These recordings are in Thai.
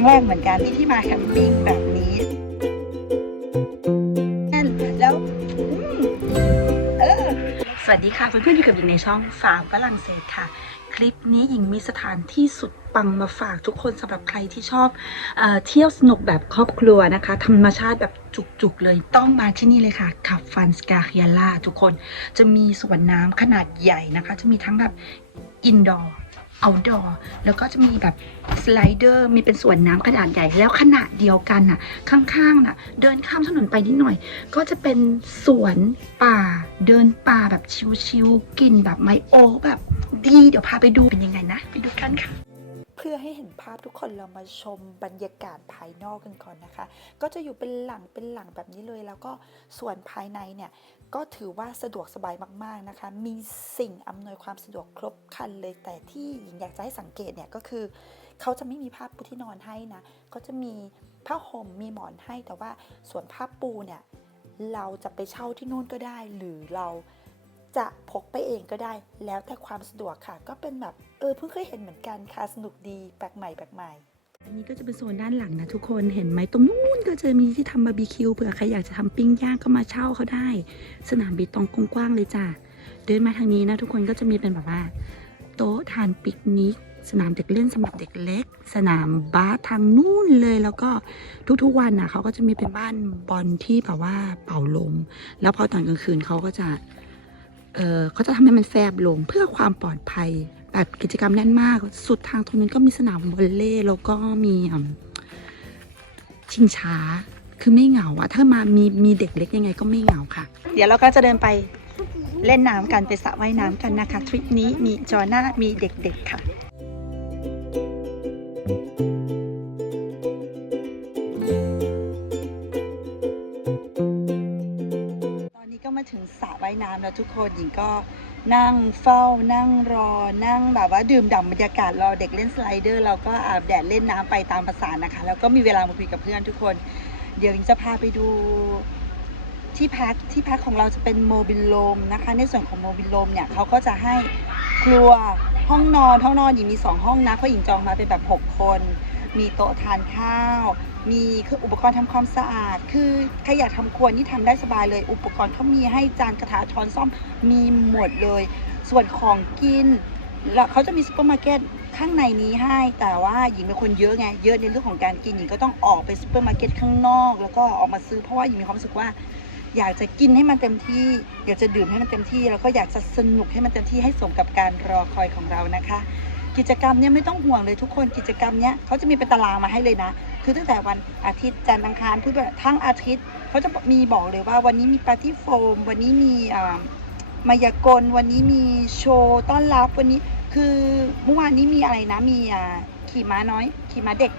รั้งแรกเหมือนกันที่ที่มาแคมปิ้งแบบนี้แล้วเออสวัสดีค่ะเพื่อนๆอยู่กับหญิงในช่องฝาฝรั่งเศสค่ะ คลิปนี้หญิงมีสถานที่สุดปังมาฝากทุกคนสำหรับใครที่ชอบเอเที่ยวสนุกแบบครอบครัวนะคะ ธรรมชาติแบบจุกๆเลยต้องมาที่นี่เลยค่ะขับฟันสกาเคียล่าทุกคนจะมีสวนน้ำขนาดใหญ่นะคะ จะมีทั้งแบบอินดอร์ เอาดอแล้วก็จะมีแบบสไลเดอร์มีเป็นสวนน้ำขนาดใหญ่ แล้วขนาดเดียวกันน่ะ ข้างๆน่ะ เดินข้ามถนนไปนิดหน่อย ก็จะเป็นสวนป่า เดินป่าแบบชิวๆกินแบบไมโอแบบดีเดี๋ยวพาไปดูเป็นยังไงนะ ไปดูกันค่ะเพื่อให้เห็นภาพทุกคนเรามาชมบรรยากาศภายนอกกันก่อนนะคะ ก็จะอยู่เป็นหลังเป็นหลังแบบนี้เลย แล้วก็ส่วนภายในเนี่ย ก็ถือว่าสะดวกสบายมาก ๆ นะคะ มีสิ่งอำนวยความสะดวกครบครันเลย แต่ที่หญิงอยากจะให้สังเกตเนี่ยก็คือ เขาจะไม่มีผ้าปูที่นอนให้นะก็จะมีผ้าห่มมีหมอนให้ แต่ว่าส่วนผ้าปูเนี่ยเราจะไปเช่าที่นู่นก็ได้ หรือเราจะพกไปเองก็ได้ แล้วแต่ความสะดวกค่ะ ก็เป็นแบบเออเพิ่งเคยเห็นเหมือนกันค่ะสนุกดีแปลกใหม่แปลกใหม่ อันนี้ก็จะเป็นโซนด้านหลังนะทุกคนเห็นไหมตรงนู้นก็จะมีที่ทำบาร์บีคิวเผื่อใครอยากจะทำปิ้งย่างก็มาเช่าเขาได้ สนามบีตองกว้างๆเลยจ้ะเดินมาทางนี้นะทุกคนก็จะมีเป็นแบบว่า โต๊ะทานปิกนิกสนามเด็กเล่นสำหรับเด็กเล็ก สนามบาสทางนู่นเลยแล้วก็ทุกๆวันนะเขาก็จะมีเป็นบ้านบอลที่แบบว่าเป่าลม แล้วพอตอนกลางคืนเขาก็จะ เเขาจะทำให้มันแฟบลงเพื่อความปลอดภัย แบบกิจกรรมแน่นมาก สุดทางตรงนั้นก็มีสนามวอลเล่แล้วก็มีชิงช้าคือไม่เหงาอะถ้ามามีมีเด็กเล็กยังไงก็ไม่เหงาค่ะ เดี๋ยวเราก็จะเดินไปเล่นน้ำกันไปสระว่ายน้ำกันนะคะ ทริปนี้มีจอหน้ามีเด็กๆค่ะ มาถึงสระว่ายน้ำแล้วทุกคนหญิงก็นั่งเฝ้านั่งรอ นั่งแบบว่าดื่มด่ำบรรยากาศรอเด็กเล่นสไลเดอร์เราก็อาบแดดเล่นน้ำไปตามภาษานะคะ แล้วก็มีเวลามาคุยกับเพื่อนทุกคน เดี๋ยวหญิงจะพาไปดูที่พักที่พักของเราจะเป็นโมบิลโลมนะคะ ในส่วนของโมบิลโลมเนี่ยเขาก็จะให้ครัวห้องนอนห้องนอนหญิงมีสองห้องนะเพราะหญิงจองมาเป็นแบบหกคน มีโต๊ะทานข้าว มีคืออุปกรณ์ทำความสะอาด คือใครอยากทำครัวนี่ทำได้สบายเลย อุปกรณ์เขามีให้จานกระทะช้อนซ่อมมีหมดเลย ส่วนของกินแล้วเขาจะมีซูเปอร์มาร์เก็ตข้างในนี้ให้ แต่ว่าหญิงเป็นคนเยอะไง เยอะในเรื่องของการกินหญิงก็ต้องออกไปซูเปอร์มาร์เก็ตข้างนอก แล้วก็ออกมาซื้อเพราะว่าหญิงมีความรู้สึกว่า อยากจะกินให้มันเต็มที่ อยากจะดื่มให้มันเต็มที่ แล้วก็อยากจะสนุกให้มันเต็มที่ให้สมกับการรอคอยของเรานะคะ กิจกรรมเนี่ยไม่ต้องห่วงเลยทุกคนกิจกรรมเนี้ยเขาจะมีเป็นตารางมาให้เลยนะ คือตั้งแต่วันอาทิตย์จันทร์อังคารพุธทั้งอาทิตย์เขาจะมีบอกเลยว่าวันนี้มีปาร์ตี้โฟม วันนี้มีอ่ามายากล วันนี้มีโชว์ต้อนรับวันนี้คือเมื่อวานนี้มีอะไรนะมีอ่าขี่ม้าน้อย ขี่ม้าเด็ก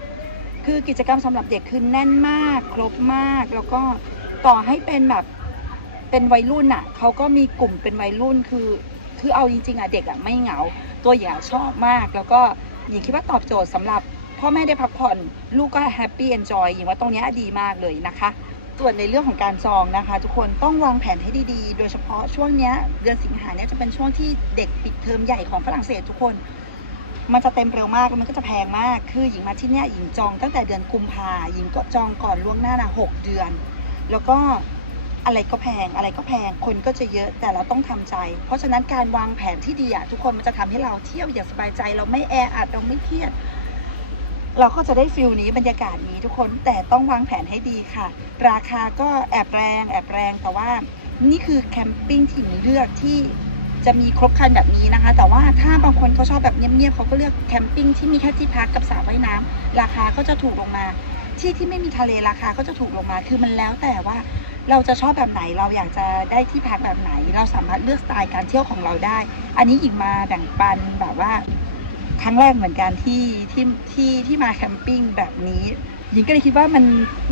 คือกิจกรรมสำหรับเด็กคือแน่นมาก ครบมาก แล้วก็ต่อให้เป็นแบบเป็นวัยรุ่นอะเขาก็มีกลุ่มเป็นวัยรุ่นคือ คือเอาจริงๆอะเด็กอะไม่เหงา ตัวอย่างชอบมาก แล้วก็หญิงคิดว่าตอบโจทย์สำหรับพ่อแม่ได้พักผ่อน ลูกก็แฮปปี้เอนจอยหญิงว่าตรงนี้ดีมากเลยนะคะ ส่วนในเรื่องของการจองนะคะ ทุกคนต้องวางแผนให้ดีๆ โดยเฉพาะช่วงนี้เดือนสิงหาเนี่ยจะเป็นช่วงที่เด็กปิดเทอมใหญ่ของฝรั่งเศสทุกคนมันจะเต็มเร็วมากแล้วมันก็จะแพงมาก คือหญิงมาที่เนี่ยหญิงจองตั้งแต่เดือนกุมภาหญิงก็จองก่อนล่วงหน้านะหกเดือน แล้วก็ อะไรก็แพงอะไรก็แพงคนก็จะเยอะแต่เราต้องทำใจ เพราะฉะนั้นการวางแผนที่ดีอะทุกคนมันจะทำให้เราเที่ยวอย่างสบายใจ เราไม่แออัดเราไม่เครียด เราก็จะได้ฟิลนี้บรรยากาศนี้ทุกคนแต่ต้องวางแผนให้ดีค่ะ ราคาก็แอบแรงแอบแรงแต่ว่านี่คือแคมปิ้งที่หญิงเลือกที่จะมีครบครันแบบนี้นะคะ แต่ว่าถ้าบางคนเขาชอบแบบเงียบๆเขาก็เลือกแคมปิ้งที่มีแค่ที่พักกับสระว่ายน้ำราคาก็จะถูกลงมา ที่ที่ไม่มีทะเลราคาก็จะถูกลงมา คือมันแล้วแต่ว่า เราจะชอบแบบไหนเราอยากจะได้ที่พักแบบไหน เราสามารถเลือกสไตล์การเที่ยวของเราได้ อันนี้อีกมาแบ่งปันแบบว่า ครั้งแรกเหมือนกันที่ที่ที่ที่มาแคมปิ้งแบบนี้หญิงก็เลยคิดว่ามัน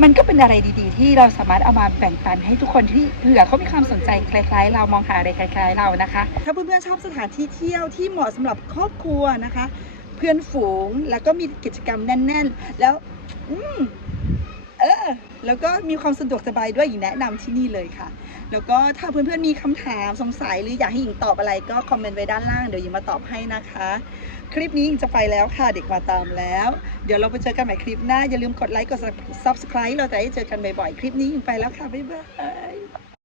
มันก็เป็นอะไรดีๆ ที่เราสามารถเอามาแบ่งปันให้ทุกคนที่เผื่อเขามีความสนใจคล้ายๆ เรามองหาอะไรคล้ายๆ เรานะคะ ถ้าเพื่อนๆชอบสถานที่เที่ยวที่เหมาะสำหรับครอบครัวนะคะ เพื่อนฝูงแล้วก็มีกิจกรรมแน่น ๆ แล้ว อืม แล้วก็มีความสะดวกสบายด้วยหญิงแนะนำที่นี่เลยค่ะ แล้วก็ถ้าเพื่อนๆมีคำถามสงสัยหรืออยากให้หญิงตอบอะไรก็คอมเมนต์ไว้ด้านล่างเดี๋ยวหญิงมาตอบให้นะคะ คลิปนี้หญิงจะไปแล้วค่ะเด็กมาตามแล้ว เดี๋ยวเราไปเจอกันใหม่คลิปหน้าอย่าลืมกดไลค์กด subscribe เราจะได้เจอกันบ่อยๆคลิปนี้หญิงไปแล้วค่ะบ๊ายบาย